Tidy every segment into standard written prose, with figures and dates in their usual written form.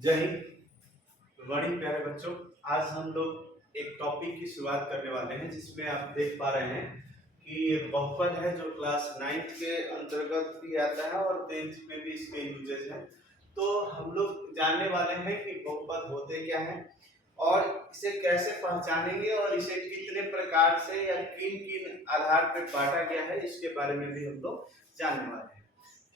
जय हिंद। बड़ी प्यारे बच्चों, आज हम लोग एक टॉपिक की शुरुआत करने वाले हैं जिसमें आप देख पा रहे हैं कि एक बहुपद है जो क्लास 9th के अंतर्गत भी आता है और 10th में भी इसके यूजेज है। तो हम लोग जानने वाले हैं कि बहुपद होते क्या हैं और इसे कैसे पहचानेंगे और इसे कितने प्रकार से या किन किन आधार पर बांटा गया है, इसके बारे में भी हम लोग जानने वाले हैं।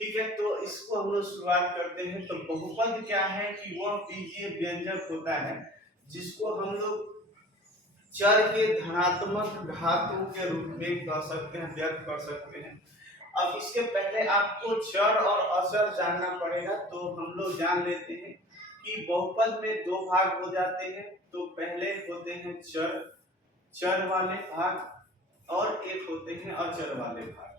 ठीक है, तो इसको हम लोग शुरुआत करते हैं। तो बहुपद क्या है कि वह बीजीय व्यंजक होता है जिसको हम लोग चर के धनात्मक घातों के रूप में कह सकते हैं, व्यक्त कर सकते हैं। अब इसके पहले आपको चर और अचर जानना पड़ेगा। तो हम लोग जान लेते हैं कि बहुपद में दो भाग हो जाते हैं। तो पहले होते हैं चर वाले भाग और एक होते हैं अचर वाले भाग।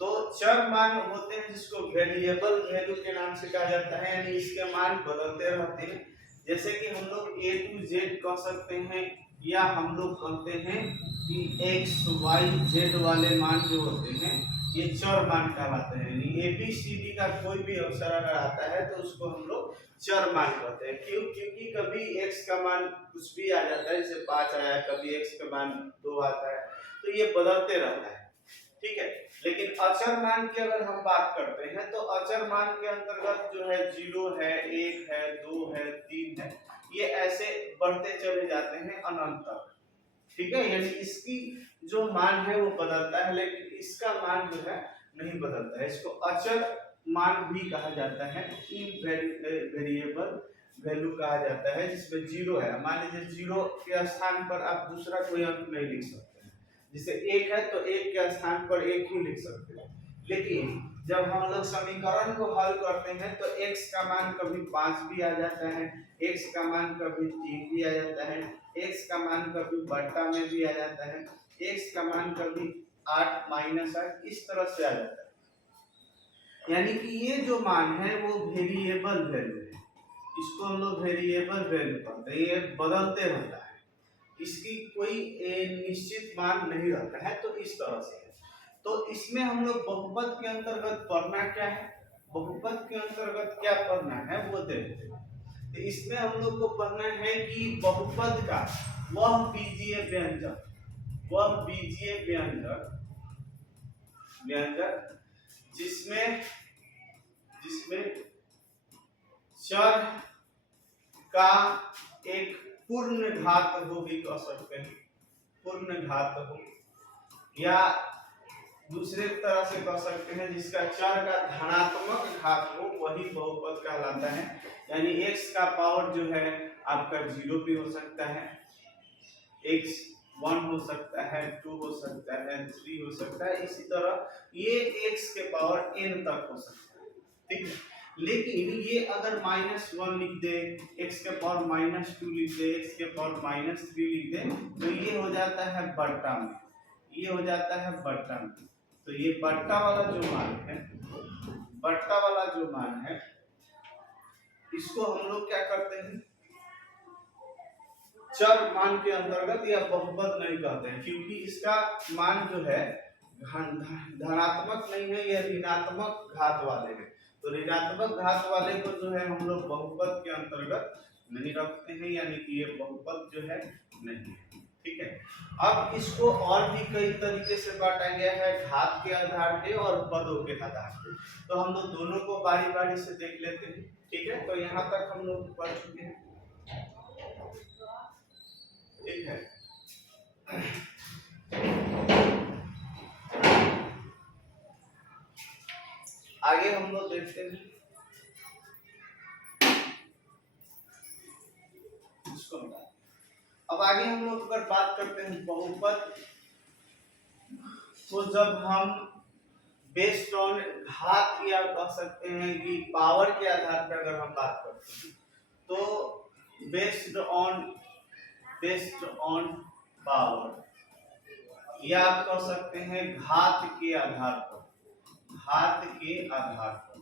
तो चर मान होते हैं जिसको वेरिएबल वैल्यू के नाम से कहा जाता है, यानी इसके मान बदलते रहते हैं। जैसे कि हम लोग A to Z कह सकते हैं या हम लोग कहते हैं कि X Y Z वाले मान जो होते हैं ये चर मान कहलाते हैं। यानी ABCD का कोई भी अक्षर अगर आता है तो उसको हम लोग चर मान कहते हैं। क्यों? क्योंकि कभी X का मान कुछ भी आ जाता है, जैसे 5 आया, कभी X का मान 2 आता है, तो ये बदलते रहता है। ठीक है, लेकिन अचर मान की अगर हम बात करते हैं तो अचर मान के अंतर्गत जो है 0 है, 1 है, 2 है, 3 है, ये ऐसे बढ़ते चले जाते हैं अनंत तक। ठीक है, यानी इसकी जो मान है वो बदलता है, लेकिन इसका मान जो है नहीं बदलता है। इसको अचर मान भी कहा जाता है, वेरिएबल वैल्यू कहा जाता है, जिसमें 0 है। मान लीजिए 0 के स्थान पर आप दूसरा कोई अंक नहीं लिख सकते, जैसे 1 है तो 1 के स्थान पर 1 ही लिख सकते हैं। लेकिन जब हम लोग समीकरण को हल करते हैं तो x का मान कभी 5 भी आ जाता है, x का मान कभी 3 भी आ जाता है, x का मान कभी बट्टा में भी आ जाता है, x का मान कभी 8 -8 इस तरह से आ जाता है। यानी कि ये जो मान है वो वेरिएबल वैल्यू है, इसको हम लोग वेरिएबल वैल्यू कहते हैं। ये बदलते रहता है, इसकी कोई निश्चित मान नहीं रहता है। तो इस तरह से है। तो इसमें हम लोग बहुपद के अंतर्गत पढ़ना क्या है, बहुपद के अंतर्गत क्या पढ़ना है वो देखते हैं। तो इसमें हम लोग को पढ़ना है कि बहुपद का वह बीजीय व्यंजक, वह बीजीय व्यंजक जिसमें चर का एक पूर्ण घात हो भी कह सकते हैं, पूर्ण घात हो, या दूसरे तरह से कह सकते हैं जिसका चर का धनात्मक घात हो, वही बहुपद कहलाता है। यानी x का पावर जो है आपका 0 भी हो सकता है, x 1 हो सकता है, 2 हो सकता है, 3 हो सकता है, इसी तरह ये x के पावर n तक हो सकता है। ठीक है, लेकिन ये अगर -1 लिख दे, x के पावर -2 लिख दे, x के पावर -3 लिख दे, तो ये हो जाता है बट्टा में, ये हो जाता है बट्टा में। तो ये बट्टा वाला जो मान है, बट्टा वाला जो मान है, इसको हम लोग क्या करते हैं, चर मान के अंतर्गत या बहुपद नहीं कहते हैं, क्योंकि इसका मान जो है धनात्मक नहीं है, यह ऋणात्मक घात वाले है। तो ऋणात्मक घात वाले को जो है हम लोग बहुपद के अंतर्गत नहीं रखते हैं, यानी कि ये बहुपद जो है नहीं है। ठीक है, अब इसको और भी कई तरीके से बांटा गया है, घात के आधार पे और पदों के आधार पे। तो हम लोग दोनों को बारी बारी से देख लेते हैं। ठीक है, तो यहाँ तक हम लोग पढ़ चुके हैं। ठीक है, आगे हम लोग देखते हैं इसको। अब आगे हम लोग अगर बात करते हैं बहुपद, तो जब हम बेस्ड ऑन घात या कह सकते हैं कि पावर के आधार पर अगर हम बात करते हैं, तो बेस्ड ऑन पावर, या आप कह सकते हैं घात के आधार पर, घात के आधार पर।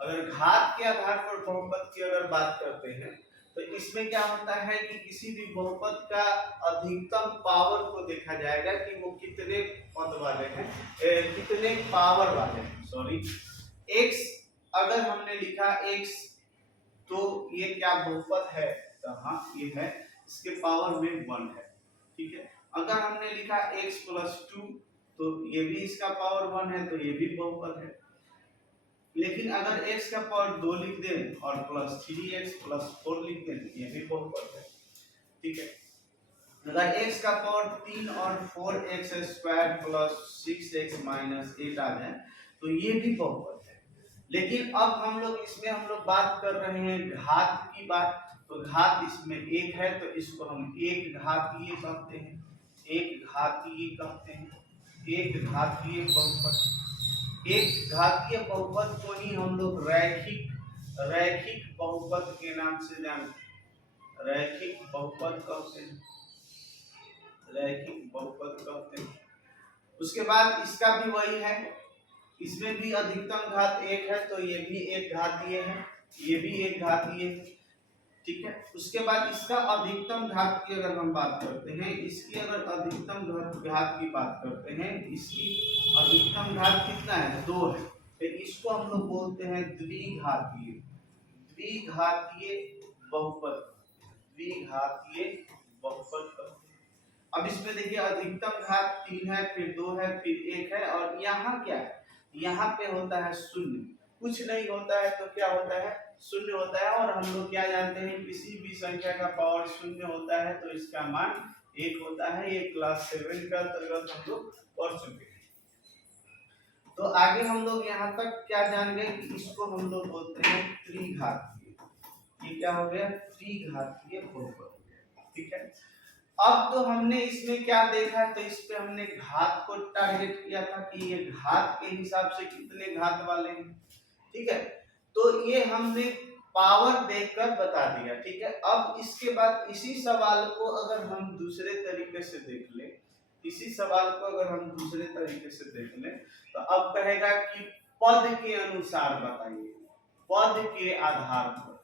अगर घात के आधार पर बहुपद की अगर बात करते हैं तो इसमें क्या होता है कि किसी भी बहुपद का अधिकतम पावर को देखा जाएगा कि वो कितने पद वाले हैं, कितने पावर वाले हैं। सॉरी, x अगर हमने लिखा x तो ये क्या बहुपद है? तो हाँ ये है, इसके पावर में 1 है। ठीक है, अगर हमने लिखा x + 2 तो ये भी इसका पावर 1 है, तो ये भी बहुपद है। लेकिन अगर x का पावर 2 लिख दें और +3x + 4 लिख दें तो ये भी बहुपद है। ठीक है, अगर x का पावर 3 और 4x² + 6x - 8 आ जाए तो ये भी बहुपद है। लेकिन अब हम लोग बात कर रहे हैं घात की बात, तो घात इसमें 1 है तो इसको हम एक घातीय कहते हैं, एक घातीय कहते हैं, एक घातीय बहुपद। एक घातीय बहुपद को ही हम लोग रैखिक बहुपद के नाम से जानते हैं, रैखिक बहुपद कहते हैं, रैखिक बहुपद कहते हैं। उसके बाद इसका भी वही है, इसमें भी अधिकतम घात 1 है तो ये भी एक घातीय है, ये भी एक घातीय है। ठीक है, उसके बाद इसका अधिकतम घात की अगर हम बात करते हैं, इसकी अगर अधिकतम घात की बात करते हैं, इसकी अधिकतम घात कितना है? 2 है, तो इसको हम लोग बोलते हैं द्विघातीय, द्विघातीय बहुपद, द्विघातीय बहुपद कहते हैं। अब इसमें देखिए अधिकतम घात 3 है, फिर 2 है, फिर 1 है, और यहाँ क्या है? यहाँ पे होता है 0, कुछ नहीं होता है तो क्या होता है? 0 होता है। और हम लोग क्या जानते हैं, किसी भी संख्या का पावर 0 होता है तो इसका मान 1 होता है। ये क्लास 7 का अंतर्गत हम लोग पढ़ चुके हैं। तो आगे हम लोग यहाँ तक क्या जान गए कि इसको हम लोग बोलते हैं त्रिघातीय। ये क्या हो गया? त्रिघातीय बहुपद। ठीक है, अब तो हमने इसमें क्या देखा, तो इस पे हमने घात को टारगेट किया था कि ये घात के हिसाब से कितने घात वाले हैं। ठीक है, तो ये हमने पावर देखकर बता दिया। ठीक है, अब इसके बाद इसी सवाल को अगर हम दूसरे तरीके से देख लें, इसी सवाल को अगर हम दूसरे तरीके से देख लें तो अब कहेगा कि पद के अनुसार बताइए, पद के आधार पर।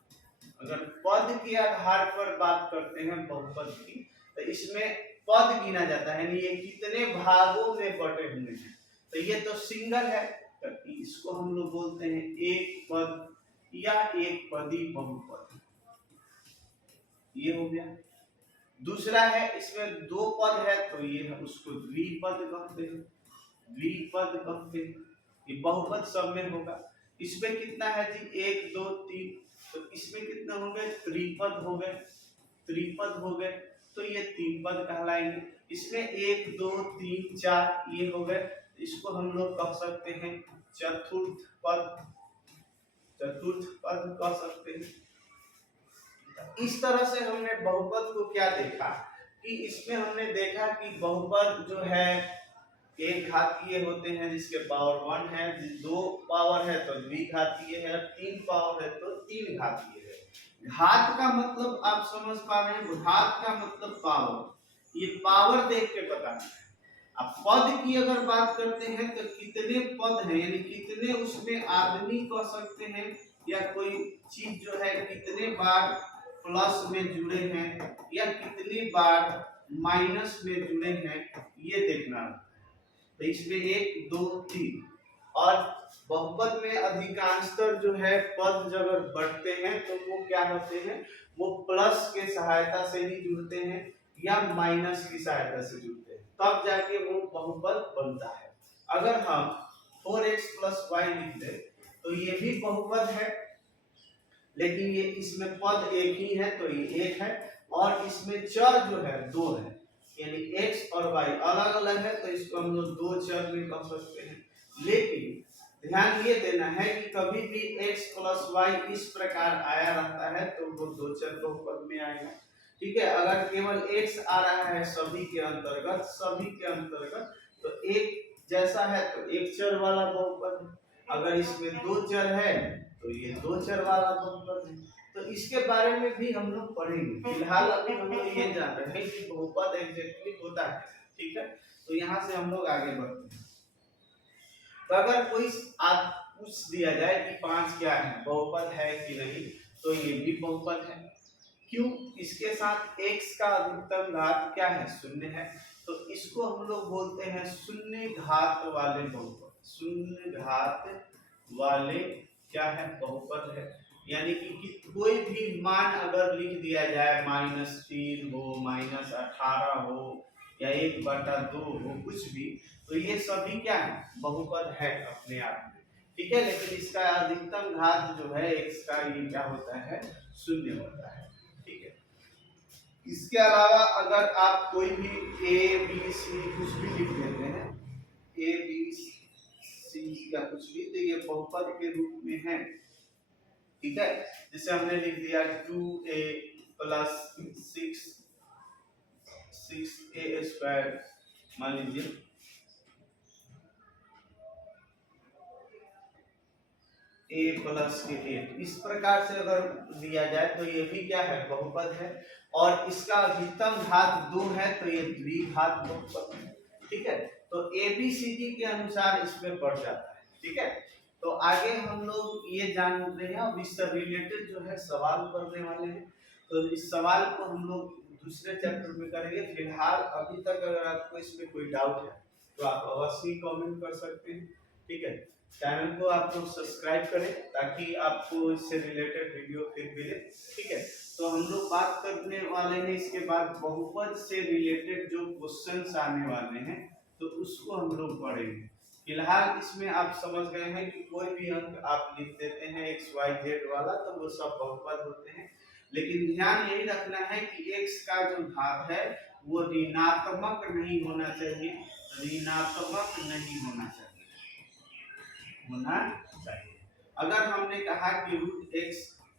अगर पद के आधार पर बात करते हैं बहुपद की, तो इसमें पद गिना जाता है, यानी ये कितने भागों में बटे हुए हैं। तो ये तो सिंगल है, तो इसको हम लोग बोलते हैं एक पद या एक पदी बहुपद। ये हो गया। दूसरा है, इसमें 2 पद है तो ये है, उसको द्विपद कहते हैं, द्विपद कहते हैं। ये बहुपद सब में होगा। इसमें कितना है जी? 1 2 3, तो इसमें कितने हो गए? त्रिपद हो गए, त्रिपद हो गए, तो ये 3 पद कहलाएंगे। इसमें 1 2 3 4 ये हो गए, इसको हम लोग कह सकते हैं चतुर्थ पद, चतुर्थ पद कह सकते हैं। इस तरह से हमने बहुपद को क्या देखा कि इसमें हमने देखा कि बहुपद जो है एक घातीय होते हैं जिसके पावर 1 है, 2 पावर है तो द्विघातीय है, 3 पावर है तो 3 घातीय है। घात का मतलब आप समझ पा रहे हैं, घात का मतलब पावर, ये पावर देख के बताना है। अब पद की अगर बात करते हैं तो कितने पद हैं, यानी कितने उसमें आदमी कह सकते हैं, या कोई चीज जो है कितने बार प्लस में जुड़े हैं या कितनी बार माइनस में जुड़े हैं, ये देखना है। तो इसमें 1 2 3, और बहुपद में अधिकांशतर जो है पद जब बढ़ते हैं तो वो क्या होते हैं, वो प्लस के सहायता से ही जुड़ते हैं या माइनस की सहायता से जुड़ते हैं, तब जाके वो बहुपद बनता है। अगर हम 4x + y लिख दें तो ये भी बहुपद है, लेकिन ये इसमें पद एक ही है तो ये 1 है, और इसमें चर जो है 2 है, यानी x और y अलग अलग है तो इसको हम लोग 2 चर में कह सकते हैं। लेकिन ध्यान ये देना है कि कभी भी x + y इस प्रकार आया रहता है तो वो 2 चर बहुपद में आएगा। ठीक है, अगर केवल x आ रहा है सभी के अंतर्गत, सभी के अंतर्गत, तो एक जैसा है तो एक चर वाला बहुपद है। अगर इसमें 2 चर है तो ये 2 चर वाला बहुपद है। तो इसके बारे में भी हम लोग पढ़ेंगे। फिलहाल अभी हम लोग ये जान रहे हैं कि बहुपद एग्जैक्टली होता है। ठीक है, तो यहाँ से हम लोग आगे बढ़ते हैं। तो अगर कोई पूछ दिया जाए कि 5 क्या है, बहुपद है कि नहीं, तो ये भी बहुपद है। क्यों? इसके साथ x का अधिकतम घात क्या है? 0 है, तो इसको हम लोग बोलते हैं शून्य घात वाले बहुपद। शून्य घात वाले क्या है? बहुपद है। यानी कि कोई भी मान अगर लिख दिया जाए, -3 हो, -18 हो या 1/2 हो, कुछ भी, तो ये सभी क्या है, बहुपद है अपने आप में, ठीक है। लेकिन इसका अधिकतम घात जो है x का, ये क्या होता है, 0 होता है, ठीक है। इसके अलावा अगर आप कोई भी a b c कुछ भी लिख देते हैं, a b c या कुछ भी, तो ये बहुपद के रूप में है, ठीक है। जैसे हमने लिख दिया 2a प्लस 6a स्क्वायर, मान लीजिए a प्लस के 8, इस प्रकार से अगर दिया जाए तो ये भी क्या है, बहुपद है। और इसका अधिकतम घात 2 है तो ये द्विघात बहुपद है, ठीक है। तो ABCD के अनुसार इसमें बढ़ जाता है, ठीक है। तो आगे हम लोग ये जान रहे हैं, अब इससे रिलेटेड जो है सवाल करने वाले हैं। तो इस सवाल को हम लोग दूसरे चैप्टर में करेंगे। फिलहाल अभी तक अगर आपको इसमें कोई डाउट है तो आप अवश्य ही कमेंट कर सकते हैं, ठीक है। चैनल को आप लोग सब्सक्राइब करें ताकि आपको इससे रिलेटेड वीडियो फिर मिले, ठीक है। तो हम लोग बात करने वाले हैं इसके बाद बहुपद से रिलेटेड जो क्वेश्चंस आने वाले हैं, तो उसको हम लोग पढ़ेंगे। फिलहाल इसमें आप समझ गए हैं कि कोई भी अंक आप लिख देते हैं XYZ वाला तो वो सब बहुपद होते हैं। लेकिन ध्यान यही रखना है कि x का जो घात है वो ऋणात्मक नहीं होना चाहिए, ऋणात्मक नहीं होना चाहिए, होना चाहिए। अगर हमने कहा कि √x,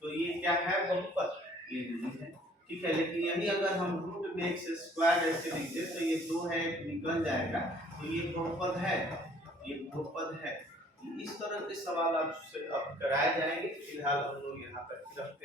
तो ये क्या है, बहुपद, ये नहीं है, ठीक है। लेकिन यही अगर हम रूट में x² ऐसे लिख दे तो ये 2 है, निकल जाएगा, तो ये बहुपद है, ये बहुपद है। इस तरह के सवाल आपसे अब कराए जाएंगे। फिलहाल हम लोग यहाँ तक रखते हैं।